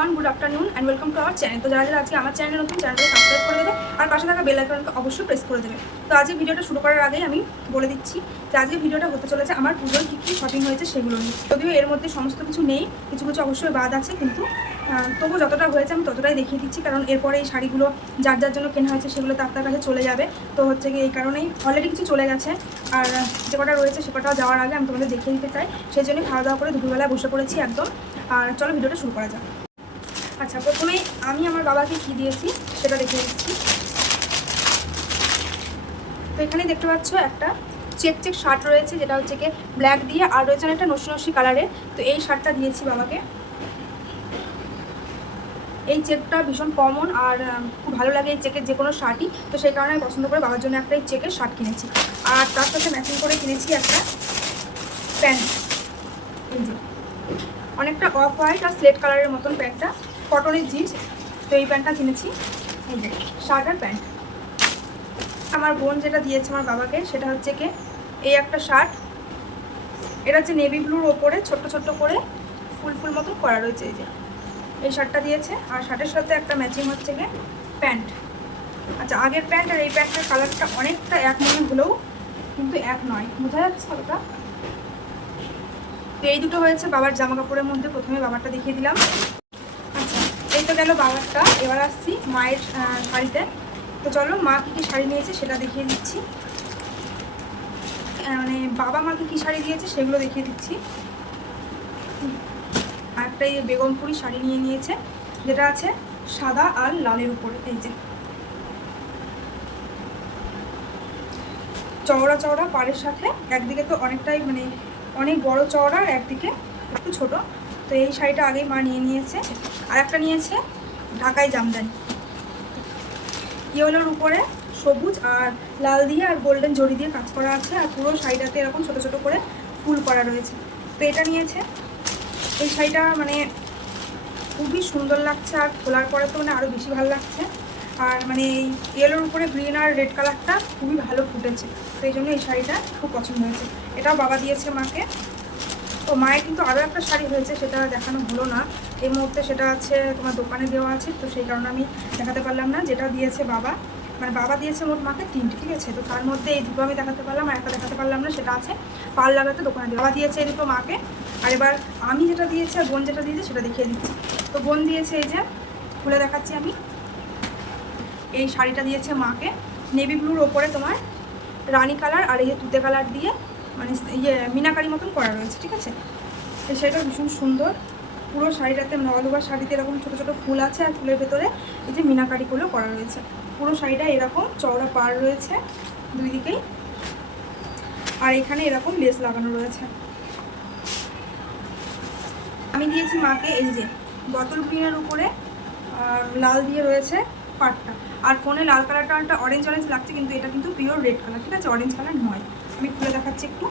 Everyone, good afternoon and welcome to our channel. তো যারা যারা আজকে আমার চ্যানেলে নতুন, চ্যানেলটা সাবস্ক্রাইব করে দেবে আর পাশে থাকা বেল আইকনটা অবশ্যই প্রেস করে দেবে। তো আজকে ভিডিওটা শুরু করার আগেই আমি বলে দিচ্ছি যে আজকে ভিডিওটা হতে চলেছে আমার পুজোর কী কী শপিং হয়েছে সেগুলো নিয়ে। যদিও এর মধ্যে সমস্ত কিছু নেই, কিছু কিছু অবশ্যই বাদ আছে, কিন্তু তবু যতটা হয়েছে আমি ততটাই দেখিয়ে দিচ্ছি, কারণ এরপরে এই শাড়িগুলো যার যার জন্য কেনা হয়েছে সেগুলো তার কাছে চলে যাবে। তো হচ্ছে কি এই কারণেই অলরেডি কিছু চলে গেছে, আর যে কটা রয়েছে সে কটাও যাওয়ার আগে আমি তোমাদের দেখিয়ে দিতে চাই। সেই জন্যই খাওয়া দাওয়া করে দুপুরবেলায় বসে পড়েছি একদম। আর চলো ভিডিওটা শুরু করা যাক। আচ্ছা, প্রথমেই আমি আমার বাবাকে কী দিয়েছি সেটা দেখিয়ে দিচ্ছি। তো এখানে দেখতে পাচ্ছ একটা চেক চেক শার্ট রয়েছে, যেটা হচ্ছে কি ব্ল্যাক দিয়ে, আর রয়েছে একটা নসি নসি কালারের। তো এই শার্টটা দিয়েছি বাবাকে। এই চেকটা ভীষণ কমন আর খুব ভালো লাগে এই চেকের যে কোনো শার্টই, তো সেই কারণে আমি পছন্দ করে বাবার জন্য একটা এই চেকের শার্ট কিনেছি। আর তার সাথে ম্যাচিং করে কিনেছি একটা প্যান্ট, এই যে অনেকটা অফ হোয়াইট আর স্লেট কালারের মতন প্যান্টটা, কটনের জিন্স। তো এই প্যান্টটা কিনেছি, এই যে শার্ট আর প্যান্ট। আমার বোন যেটা দিয়েছে আমার বাবাকে সেটা হচ্ছে কি এই একটা শার্ট, এটা হচ্ছে নেভি ব্লুর ওপরে ছোট্ট ছোট্ট করে ফুল ফুল মতন করা রয়েছে, এই যে এই শার্টটা দিয়েছে। আর শার্টের সাথে একটা ম্যাচিং হচ্ছে কি প্যান্ট। আচ্ছা, আগের প্যান্ট আর এই প্যান্টের কালারটা অনেকটা এক মনে হলেও কিন্তু এক নয়, বোঝা যাচ্ছে ওটা। তো এই দুটো হয়েছে বাবার জামা কাপড়ের মধ্যে। প্রথমে বাবারটা দেখিয়ে দিলাম। আচ্ছা, এই তো গেল বাবারটা। এবার আসছি মায়ের শাড়িতে। তো চলো মা কী কী শাড়ি নিয়েছে সেটা দেখিয়ে দিচ্ছি, মানে বাবা মাকে কী শাড়ি দিয়েছে সেগুলো দেখিয়ে দিচ্ছি। আর একটা এই বেগমপুরি শাড়ি নিয়েছে, যেটা আছে সাদা আর লালের উপরে, এই যে চওড়া চওড়া পাড়ের সাথে, একদিকে তো অনেকটাই মানে অনেক বড় চওড়া আর একদিকে একটু ছোট। তো এই শাড়িটা আগেই মা নিয়েছে। আর একটা নিয়েছে ঢাকাই জামদানি, ইয়েলোর উপরে সবুজ আর লাল দিয়ে আর গোল্ডেন জড়ি দিয়ে কাজ করা আছে, আর পুরো শাড়িটাতে এরকম ছোট ছোট করে ফুল করা রয়েছে। তো এটা নিয়েছে। এই শাড়িটা মানে খুবই সুন্দর লাগছে, আর খোলার পরে তো মানে আরও বেশি ভালো লাগছে। আর মানে এই ইয়েলোর উপরে গ্রিন আর রেড কালারটা খুবই ভালো ফুটেছে, তো এই জন্য এই শাড়িটা খুব পছন্দ হয়েছে। এটাও বাবা দিয়েছে মাকে। তো মায়ের কিন্তু আরও একটা শাড়ি হয়েছে, সেটা দেখানো হলো না এই মুহূর্তে, সেটা আছে তোমার দোকানে দেওয়া আছে, তো সেই কারণে আমি দেখাতে পারলাম না। যেটা দিয়েছে বাবা, মানে বাবা দিয়েছে মোট মাকে তিনটে, ঠিক আছে। তো তার মধ্যে এই দুটো আমি দেখাতে পারলাম, আর একটা দেখাতে পারলাম না, সেটা আছে পাল লাগাতে দোকানে দেওয়া দিয়েছে এই দুটো মাকে। আর এবার আমি যেটা দিয়েছি আর বোন যেটা দিয়েছে সেটা দেখিয়ে দিচ্ছি। তো বোন দিয়েছে এই যে খুলে দেখাচ্ছি আমি, এই শাড়িটা দিয়েছে মাকে, নেভি ব্লুর ওপরে তোমার রানি কালার আর এই যে তুতে কালার দিয়ে মানে ইয়ে মিনাকারি মতন করা রয়েছে, ঠিক আছে। এই শাড়িটা ভীষণ সুন্দর। পুরো শাড়িটাতে অল ওভার শাড়িতে এরকম ছোটো ছোটো ফুল আছে, আর ফুলের ভেতরে এই যে মিনাকারিগুলো করা রয়েছে। পুরো শাড়িটা এরকম চওড়া পাড় রয়েছে দুই দিকেই, আর এখানে এরকম লেস লাগানো রয়েছে। আমি দিয়েছি মাকে এই যে বটল গ্রিনের উপরে লাল দিয়ে রয়েছে পাটটা, আর ফোনে লাল কালারটা অরেঞ্জ অরেঞ্জ লাগছে, কিন্তু এটা কিন্তু পিওর রেড কালার, ঠিক আছে, অরেঞ্জ কালার নয়। আমি খুলে দেখাচ্ছি একটু।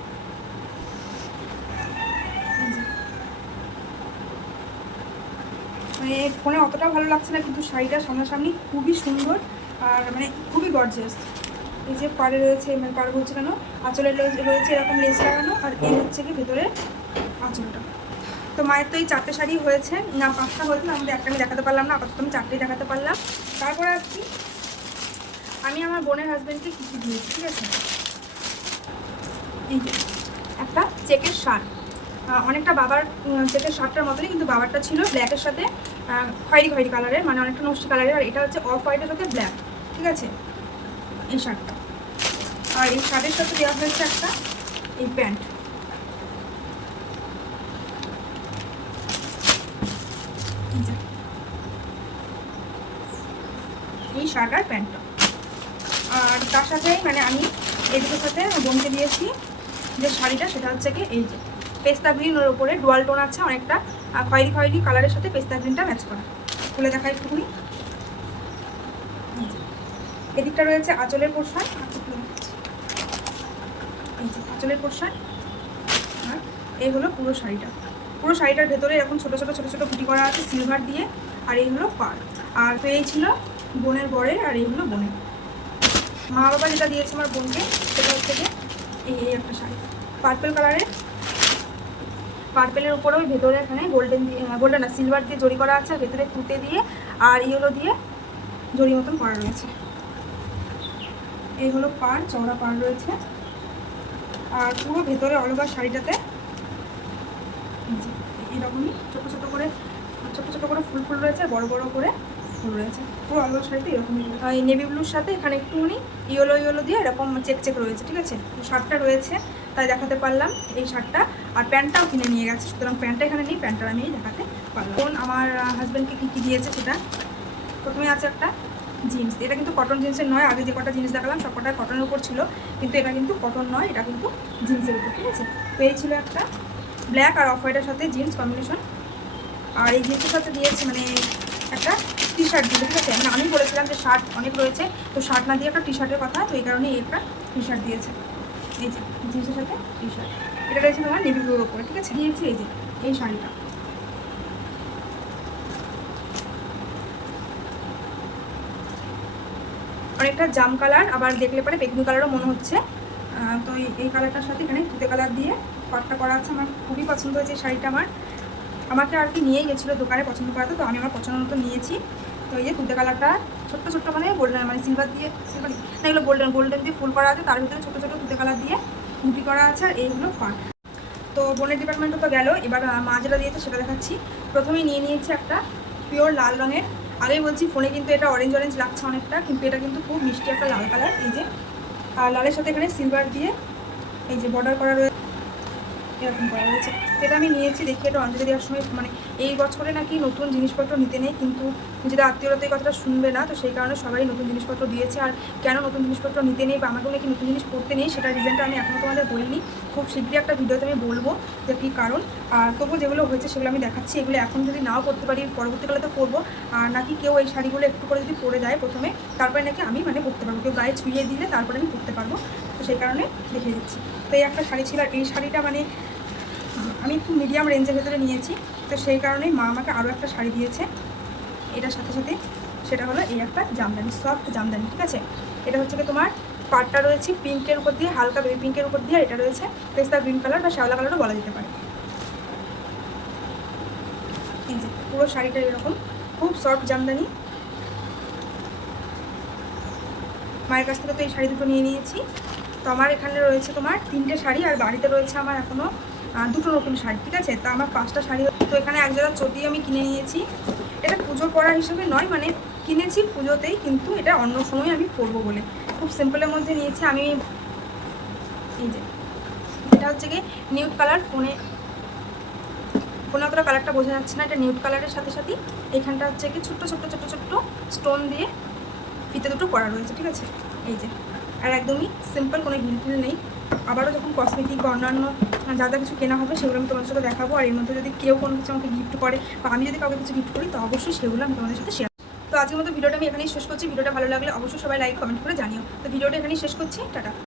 মানে ফোনে অতটা ভালো লাগছে না, কিন্তু শাড়িটা সামনাসামনি খুবই সুন্দর আর মানে খুবই গর্জিয়াস। এই যে পাড়ে রয়েছে, মানে পাড় বলছে কেন, আঁচলের রয়েছে এরকম লেস লাগানো, আর এই হচ্ছে কি ভেতরে আঁচলটা। তো মায়ের তো এই চারটে শাড়ি হয়েছে, না পাঁচটা হয়েছে, আমাদের একটা আমি দেখাতে পারলাম না, আপাতত আমি চারটেই দেখাতে পারলাম। তারপরে আসছি আমি আমার বোনের হাজব্যান্ডকে কী কী দিয়েছি, ঠিক আছে। এই যে একটা চেকের শার্ট, অনেকটা বাবার চেকের শার্টটার মতনই, কিন্তু বাবারটা ছিল ব্ল্যাকের সাথে খয়েরি খয়েরি কালারের, মানে অনেকটা নষ্ট কালারের, আর এটা হচ্ছে অফ হোয়াইটের সাথে ব্ল্যাক, ঠিক আছে এই শার্টটা। আর এই শার্টের সাথে দেওয়া হয়েছে একটা এই প্যান্ট, এই শার্ট আর প্যান্টটা। আর তার সাথে মানে আমি এই দুটোর সাথে বোনকে দিয়েছি যে শাড়িটা, সেটা হচ্ছে কি এই যে পেস্তা গ্রিন, ওর ওপরে ডুয়াল টোন আছে অনেকটা খয়েরি খয়েরি কালারের সাথে পেস্তা গ্রিনটা ম্যাচ করা। খুলে দেখা একটুখানি। এদিকটা রয়েছে আঁচলের পোর্শন, এই যে আঁচলের পোর্শন, আর এই হলো পুরো শাড়িটা। পুরো শাড়িটার ভেতরে এরকম ছোটো ছোটো ছোটো ছোটো বুটি করা আছে সিলভার দিয়ে, আর এই হলো পাড়। আর তো এই ছিল বোনের বরের, আর এই হলো বোনের। মা বাবা যেটা দিয়েছে আমার বোনকে সেটা হচ্ছে যে এই একটা শাড়ি পার্পল কালারের, পার্পেলের উপরেও ভেতরে এখানে গোল্ডেন না সিলভার দিয়ে জড়ি করা আছে, আর ভেতরে তুঁতে দিয়ে আর ইয়েলো দিয়ে জড়ি মতন করা রয়েছে। এই হলো পাড়, চওড়া পাড় রয়েছে। আর পুরো ভেতরে অল ওভার শাড়িটাতে এরকমই ছোটো ছোটো করে ফুল ফুল রয়েছে, বড় বড় করে ফুল রয়েছে। পুরো অল ওভার শাড়িতে এরকমই। এই নেভি ব্লুর সাথে এখানে একটুখানি ইয়েলো দিয়ে এরকম চেক রয়েছে, ঠিক আছে। শার্টটা রয়েছে তাই দেখাতে পারলাম এই শার্টটা। আর প্যান্টটাও কিনে নিয়ে গেছে, সুতরাং প্যান্টটা এখানে নেই, প্যান্টটা আমি দেখাতে পারলাম। আমার হাজব্যান্ডকে কী দিয়েছে সেটা প্রথমে আছে একটা জিন্স। এটা কিন্তু কটন জিন্সের নয়, আগে যে কটা জিন্স দেখালাম সব কটা কটনের উপর ছিল, কিন্তু এটা কিন্তু কটন নয়, এটা কিন্তু জিন্সের উপর, ঠিক আছে। তো এই ছিল একটা ব্ল্যাক আর অফ হোয়াইটের সাথে জিন্স কম্বিনেশন। আর এই জিন্সের সাথে দিয়েছে মানে একটা টি শার্ট দিয়েছে, ঠিক আছে। মানে আমি বলেছিলাম যে শার্ট অনেক রয়েছে, তো শার্ট না দিয়ে একটা টি শার্টের কথা, তো এই কারণে একটা টি শার্ট দিয়েছে। এই যে জিন্সের সাথে টি শার্ট, এটা রয়েছে তোমার নেভি ব্লুর ওপরে, ঠিক আছে। দিয়েছি এই যে এই শাড়িটা, অনেকটা জাম কালার, আবার দেখলে পরে বেগুনি কালারও মনে হচ্ছে। তো এই কালারটার সাথে এখানে তুতে কালার দিয়ে পাটটা করা আছে। আমার খুবই পছন্দ হয়েছে শাড়িটা। আমাকে আর কি নিয়েই গেছিলো দোকানে পছন্দ করাতে, তো আমি আমার পছন্দ মতো নিয়েছি। তো এই যে তুতে কালারটা ছোট্ট মানে গোল্ডেন মানে সিলভার না এগুলো গোল্ডেন দিয়ে ফুল করা আছে, তার ভিতরে ছোটো তুতে কালার দিয়ে মুটি করা আছে। আর এই হলো পাট। তো বোনের ডিপার্টমেন্টও তো গেল, এবার মা যেটা দিয়েছে সেটা দেখাচ্ছি। প্রথমেই নিয়ে নিয়েছি একটা পিওর লাল রঙের। আগেই বলছি ফোনে কিন্তু এটা অরেঞ্জ লাগছে অনেকটা, কিন্তু এটা কিন্তু খুব মিষ্টি একটা লাল কালার। এই যে আর লালের সাথে এখানে সিলভার দিয়ে এই যে বর্ডার করা রয়েছে, এরকম করা রয়েছে। এটা আমি নিয়েছি, দেখি এটা অঞ্জলি দেওয়ার সময় মানে এই বছরে নাকি নতুন জিনিসপত্র নিতে নেই, কিন্তু যেটা আত্মীয়তা এই কথাটা শুনবে না, তো সেই কারণে সবাই নতুন জিনিসপত্র দিয়েছে। আর কেন নতুন জিনিসপত্র নিতে নেই বা আমাকেও নাকি নতুন জিনিস পড়তে নেই, সেটার রিজনটা আমি এখনও তোমাদের বলিনি। খুব শীঘ্রই একটা ভিডিওতে আমি বলবো যে কী কারণ। আর তবু যেগুলো হয়েছে সেগুলো আমি দেখাচ্ছি। এগুলো এখন যদি নাও করতে পারি পরবর্তীকালে তো করবো। আর নাকি কেউ এই শাড়িগুলো একটু করে যদি পরে দেয় প্রথমে, তারপরে নাকি আমি মানে পরতে পারবো, কেউ গায়ে ছুঁয়ে দিলে তারপরে আমি পরতে পারবো। তো সেই কারণে দেখিয়ে দিচ্ছি। তো এই একটা শাড়ি ছিল, আর এই শাড়িটা মানে আমি একটু মিডিয়াম রেঞ্জের ভেতরে নিয়েছি, তো সেই কারণেই মা আমাকে আরও একটা শাড়ি দিয়েছে এটার সাথে সাথে। সেটা হলো এই একটা জামদানি, সফট জামদানি, ঠিক আছে। এটা হচ্ছে কি তোমার পাটটা রয়েছে পিঙ্কের উপর দিয়ে, হালকা বেবি পিঙ্কের উপর দিয়ে, এটা রয়েছে পেস্তা গ্রিন কালার বা শ্যাওলা কালারও বলা যেতে পারে। এই যে পুরো শাড়িটা এরকম খুব সফট জামদানি। মায়ের কাছ থেকে তো এই শাড়ি দুটো নিয়ে নিয়েছি। তো আমার এখানে রয়েছে তোমার 3টে শাড়ি, আর বাড়িতে রয়েছে আমার এখনও 2টো নতুন শাড়ি, ঠিক আছে। তো আমার 5টা শাড়ি। তো এখানে এক জোড়া চটি আমি কিনে নিয়েছি। এটা পুজো পরার হিসেবে নয়, মানে কিনেছি পুজোতেই, কিন্তু এটা অন্য সময় আমি পরবো বলে খুব সিম্পলের মধ্যে নিয়েছি আমি। এই যে এটা হচ্ছে কি নিউড কালার, ফোনে অতটা কালারটা বোঝা যাচ্ছে না। এটা নিউড কালারের সাথে সাথে এখানটা হচ্ছে কি ছোট্ট স্টোন দিয়ে ফিতে দুটো করা রয়েছে, ঠিক আছে। এই যে আর একদমই সিম্পল, কোনো হিল নেই। আবারও যখন কসমেটিক বা অন্যান্য যা যা কিছু কেনা হবে সেগুলো আমি তোমাদের সাথে দেখাবো। আর এর মধ্যে যদি কেউ কোনো কিছু আমাকে গিফট করে বা আমি যদি কাউকে কিছু গিফট করি, তো অবশ্যই সেগুলো আমি তোমাদের সাথে শেয়ার। তো আজকের মতো ভিডিওটা আমি এখানেই শেষ করছি। ভিডিওটা ভালো লাগলে অবশ্যই সবাই লাইক কমেন্ট করে জানিও। তো ভিডিওটা এখানেই শেষ করছি, টাটা।